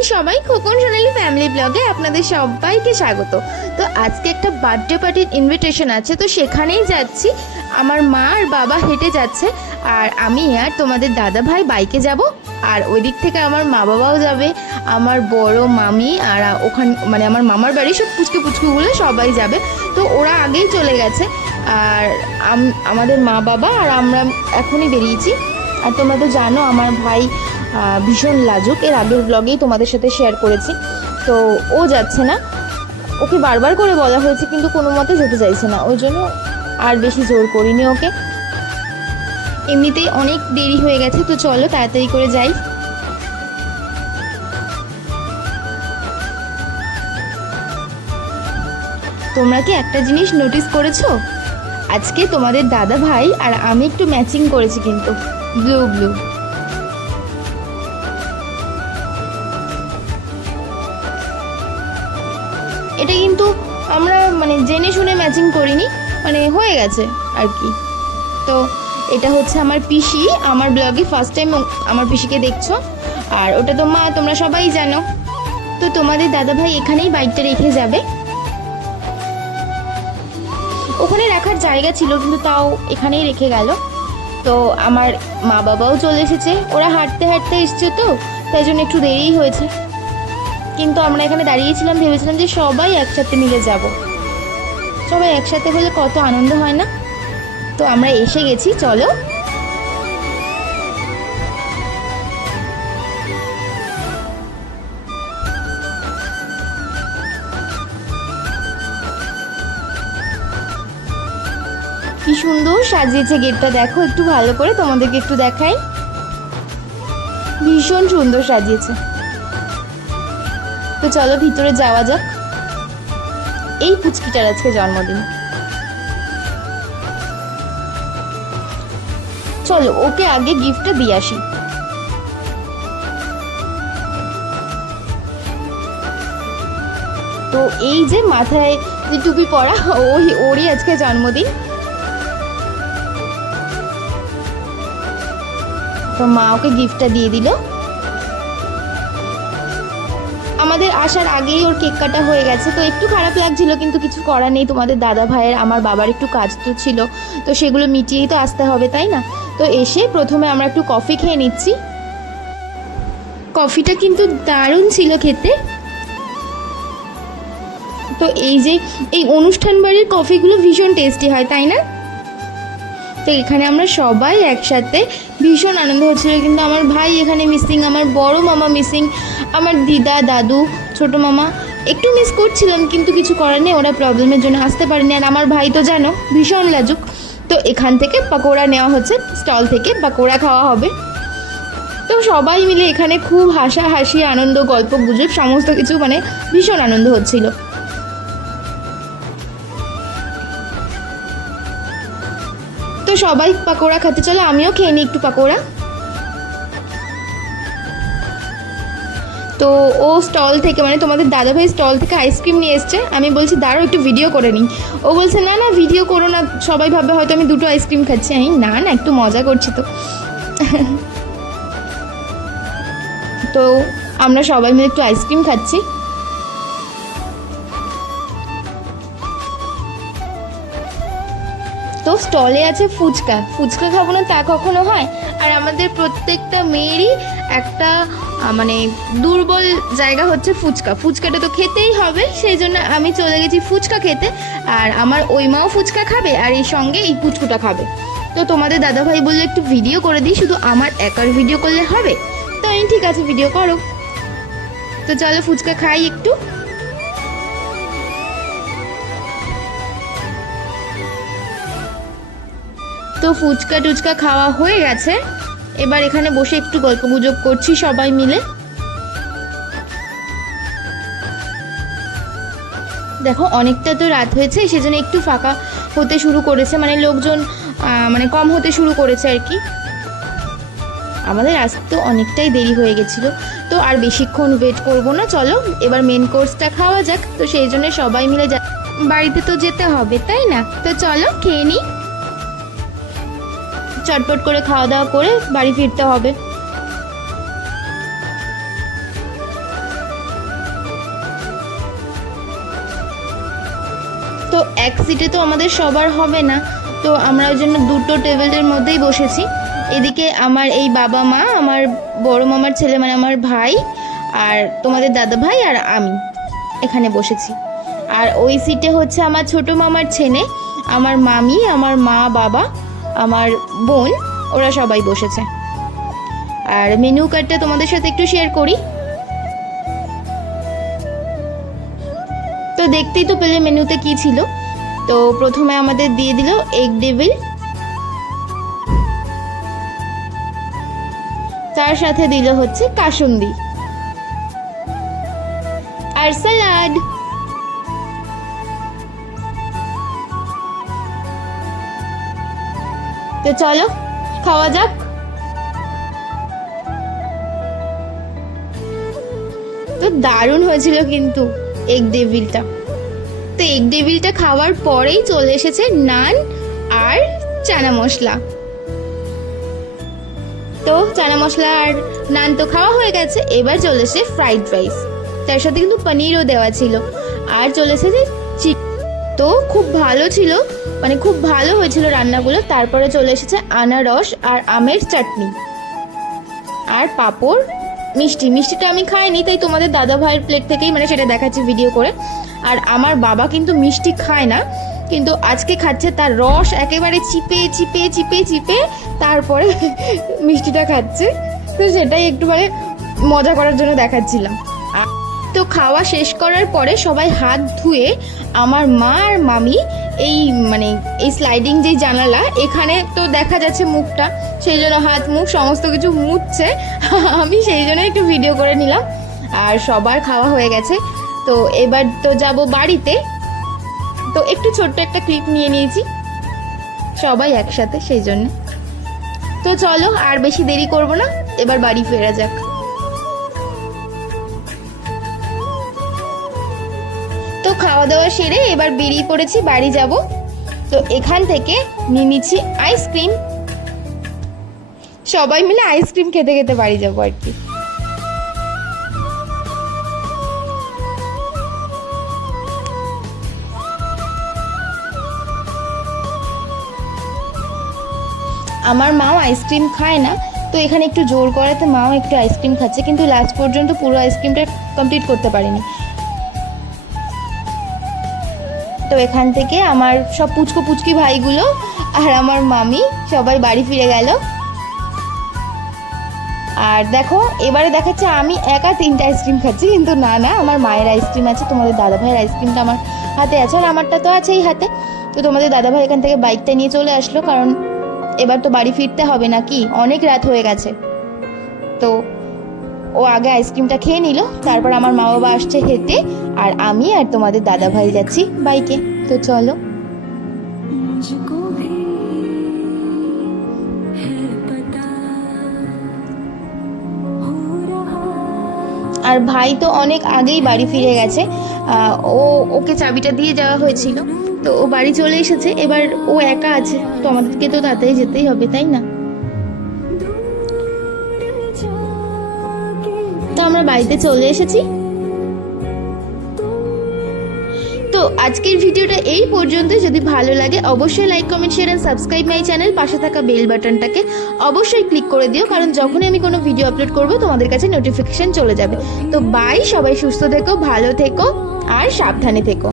আছেন সবাই? খোকন সোনালি ফ্যামিলি ব্লগে আপনাদের সবাইকে স্বাগত। তো আজকে একটা বার্থডে পার্টির ইনভিটেশন আছে, তো সেখানেই যাচ্ছি। আমার মা আর বাবা হেঁটে যাচ্ছে, আর আমি আর তোমাদের দাদা ভাই বাইকে যাব। আর ওই দিক থেকে আমার মা বাবাও যাবে, আমার বড় মামি আর ওখানে মানে আমার মামার বাড়ি সব পুচকুগুলো সবাই যাবে। তো ওরা আগেই চলে গেছে, আর আমাদের মা বাবা আর আমরা এখনই বেরিয়েছি। আর তোমরা তো জানো আমার ভাই ভীষণ লাজুক, এর আগের ব্লগেই তোমাদের সাথে শেয়ার করেছি। তো ও যাচ্ছে না, ওকে বারবার করে বলা হয়েছে কিন্তু কোনো মতে যেতে চাইছে না, ওই জন্য আর বেশি জোর করিনি ওকে। এমনিতেই অনেক দেরি হয়ে গেছে, তো চলো তাড়াতাড়ি করে যাই। তোমরা কি একটা জিনিস নোটিস করেছো? আজকে তোমাদের দাদা ভাই আর আমি একটু ম্যাচিং করেছি, কিন্তু ব্লু ব্লু। এটা কিন্তু আমরা মানে জেনে শুনে ম্যাচিং করিনি, মানে হয়ে গেছে আর কি। তো এটা হচ্ছে আমার পিসি, আমার ব্লগে ফার্স্ট টাইম আমার পিসিকে দেখছো। আর ওটা তো মা, তোমরা সবাই জানো। তো তোমাদের দাদাভাই এখানেই বাইকটা রেখে যাবে। ওখানে রাখার জায়গা ছিল কিন্তু তাও এখানেই রেখে গেল। তো আমার মা বাবাও চলে এসেছে, ওরা হাঁটতে হাঁটতে এসছে, তো তাই জন্য একটু দেরিই হয়েছে। কিন্তু আমরা এখানে দাঁড়িয়েছিলাম, ভেবেছিলাম যে সবাই একসাথে মিলে যাব, সবাই একসাথে হলে কত আনন্দ হয় না। তো আমরা এসে গেছি, চলো। কি সুন্দর সাজিয়েছে গেটটা, দেখো একটু ভালো করে তোমাদেরকে একটু দেখাই। ভীষণ সুন্দর সাজিয়েছে। তো চলো ভিতরে যাওয়া যাক। এই পুচকিটার আজকে জন্মদিন, চলো ওকে আগে গিফটটা দিয়ে আসি। তো এই যে মাথায় যে টুপি পরা, ওরই আজকে জন্মদিন। তো মা ওকে গিফটটা দিয়ে দিল। আমাদের আসার আগেই ওর কেক কাটা হয়ে গেছে, তো একটু খারাপ লাগছিল, কিন্তু কিছু করার নেই। তোমাদের দাদা ভাইয়ের আমার বাবার একটু কাজ তো ছিল, তো সেগুলো মিটিয়েই তো আসতে হবে, তাই না? তো এসে প্রথমে আমরা একটু কফি খেয়ে নিচ্ছি। কফিটা কিন্তু দারুণ ছিল খেতে। তো এই যে এই অনুষ্ঠান বাড়ির কফিগুলো ভীষণ টেস্টি হয়, তাই না? তো এখানে আমরা সবাই একসাথে ভীষণ আনন্দ হচ্ছিল। কিন্তু আমার ভাই এখানে মিসিং, আমার বড় মামা মিসিং, আমার দিদা দাদু ছোট মামা একটু মিস করছিলাম, কিন্তু কিছু করার নেই, ওরা প্রবলেমের জন্য আসতে পারেনি। আর আমার ভাই তো জানো ভীষণ লাজুক। তো এখান থেকে পাকোড়া নেওয়া হচ্ছে, স্টল থেকে পাকোড়া খাওয়া হবে। তো সবাই মিলে এখানে খুব হাসাহাসি, আনন্দ, গল্প গুজব সমস্ত কিছু, মানে ভীষণ আনন্দ হচ্ছিল। তো সবাই পাকোড়া খেতে, চলো আমিও খেয়ে নিই একটু পাকোড়া। তো ও স্টল থেকে মানে তোমাদের দাদাভাই স্টল থেকে আইসক্রিম নিয়ে এসছে। আমি বলছি দাঁড়াও একটু ভিডিও করে নিই। ও বলছে না না ভিডিও করো না, সবাই ভাবে হয়তো আমি দুটো আইসক্রিম খাচ্ছি। আমি না না একটু মজা করছি। তো আমরা সবাই মিলে একটু আইসক্রিম খাচ্ছি। তো স্টলে আছে ফুচকা, ফুচকা খাবো না তা কখনো হয়? আর আমাদের প্রত্যেকটা মেয়েরই একটা মানে দুর্বল জায়গা হচ্ছে ফুচকা, ফুচকাটা তো খেতেই হবে, সেই জন্য আমি চলে গেছি ফুচকা খেতে। আর আমার ওই মাও ফুচকা খাবে, আর এই সঙ্গে এই পুচকুটা খাবে। তো তোমাদের দাদাভাই বললো একটু ভিডিও করে দিই, শুধু আমার একার ভিডিও করলে হবে? তো আমি ঠিক আছে ভিডিও করো। তো চলো ফুচকা খাই একটু। তো ফুচকা টুচকা খাওয়া হয়ে গেছে, এবার এখানে বসে একটু গল্প গুজব করছি সবাই মিলে। দেখো অনেকটা তো রাত হয়েছে, সেজন্য একটু ফাঁকা হতে শুরু করেছে, মানে লোকজন মানে কম হতে শুরু করেছে আর কি। আমাদের আসতে তো অনেকটাই দেরি হয়ে গেছিল, তো আর বেশিক্ষণ ওয়েট করবো না, চলো এবার মেন কোর্সটা খাওয়া যাক। তো সেই জন্য সবাই মিলে বাড়িতে তো যেতে হবে, তাই না? তো চলো খেয়ে নিই, চটপট করে খাওয়া দাওয়া করে বাড়ি ফিরতে হবে। এক সিটে তো আমাদের সবার হবে না, তো আমরা ওই জন্য দুটো টেবিলের মধ্যেই বসেছি। এদিকে আমার এই বাবা মা, আমার বড় মামার ছেলে মানে আমার ভাই, আর তোমাদের দাদা ভাই আর আমি এখানে বসেছি। আর ওই সিটে হচ্ছে আমার ছোট মামার ছেলে, আমার মামি, আমার মা বাবা, আমার বোন, ওরা সবাই বসেছে। আর মেনু কার্ডটা তোমাদের সাথে একটু শেয়ার করি। তো দেখতেই তো পেলে মেনুতে কি ছিল। তো প্রথমে আমাদের দিয়ে দিল এগ ডেভিল, তার সাথে দিল হচ্ছে কাসুন্দি আর স্যালাড। তো চলো খাওয়া যাক। তো দারুণ হয়েছিল কিন্তু এগ ডেভিলটা। তো এগ ডেভিলটা খাওয়ার পরেই চলে এসেছে নান আর চানা মশলা। তো চানা মশলা আর নান তো খাওয়া হয়ে গেছে, এবার চলে এসেছে ফ্রাইড রাইস, তার সাথে কিন্তু পনিরও দেওয়া ছিল। আর চলে এসেছে তো খুব ভালো ছিল, মানে খুব ভালো হয়েছিল রান্নাগুলো। তারপরে চলে এসেছে আনারস আর আমের চাটনি আর পাঁপড়, মিষ্টিটা আমি খাইনি, তাই তোমাদের দাদা ভাইয়ের প্লেট থেকেই মানে সেটা দেখাচ্ছি ভিডিও করে। আর আমার বাবা কিন্তু মিষ্টি খায় না, কিন্তু আজকে খাচ্ছে, তার রস একেবারে চিপে চিপে চিপে চিপে তারপরে মিষ্টিটা খাচ্ছে। তো সেটাই একটু মানে মজা করার জন্য দেখাচ্ছিলাম। তো খাওয়া শেষ করার পরে সবাই হাত ধুয়ে আমার মা আর মামি এই মানে এই স্লাইডিং যেই জানালা, এখানে তো দেখা যাচ্ছে মুখটা, সেই জন্য হাত মুখ সমস্ত কিছু মুছছে। আমি সেই জন্য একটু ভিডিও করে নিলাম। আর সবার খাওয়া হয়ে গেছে, তো এবার তো যাব বাড়িতে। তো একটু ছোট্ট একটা ক্লিপ নিয়ে নিয়েছি সবাই একসাথে, সেই জন্য। তো চলো আর বেশি দেরি করব না, এবার বাড়ি ফেরা যাক। তো খাওয়া দাওয়া সেরে এবার বেরিয়ে পড়েছি, বাড়ি যাব। তো এখান থেকে নিয়ে নিচ্ছি আইসক্রিম, সবাই মিলে আইসক্রিম খেতে খেতে বাড়ি যাবো আর কি। আমার মাও আইসক্রিম খায় না, তো এখানে একটু জোর করাতে মাও একটু আইসক্রিম খাচ্ছে, কিন্তু লাস্ট পর্যন্ত পুরো আইসক্রিমটা কমপ্লিট করতে পারিনি। তো এখান থেকে আমার সব পুচকি ভাইগুলো আর আমার মামি সবাই বাড়ি ফিরে গেল। আর দেখো এবারে দেখাচ্ছে আমি একা 3টা আইসক্রিম খাচ্ছি, কিন্তু না, আমার মায়ের আইসক্রিম আছে, তোমাদের দাদা ভাইয়ের আইসক্রিমটা আমার হাতে আছে, আর আমারটা তো আছেই হাতে। তো তোমাদের দাদা ভাই এখান থেকে বাইকটা নিয়ে চলে আসলো, কারণ এবার তো বাড়ি ফিরতে হবে নাকি, অনেক রাত হয়ে গেছে। তো ও আগে আইসক্রিমটা খেয়ে নিল, তারপর আমার মা বাবা আসছে হেঁটে, আর আমি আর তোমাদের দাদা ভাই যাচ্ছি বাইকে। তো চলো। আর ভাই তো অনেক আগেই বাড়ি ফিরে গেছে, ওকে চাবিটা দিয়ে যাওয়া হয়েছিল, তো ও বাড়ি চলে এসেছে। এবার ও একা আছে, তো আমাদেরকে তো তাড়াতাড়ি যেতেই হবে, তাই না? তো আমরা বাড়িতে চলে এসেছি। তো আজকের ভিডিওটা এই পর্যন্ত। যদি ভালো লাগে অবশ্যই like, comment, share and subscribe my channel. পাশে থাকা বেল বাটনটাকে অবশ্যই ক্লিক করে দিও, কারণ যখনই আমি কোনো ভিডিও আপলোড করব তোমাদের কাছে নোটিফিকেশন চলে যাবে। তো বাই, সবাই সুস্থ থেকো, ভালো থেকো আর সাবধানে থেকো।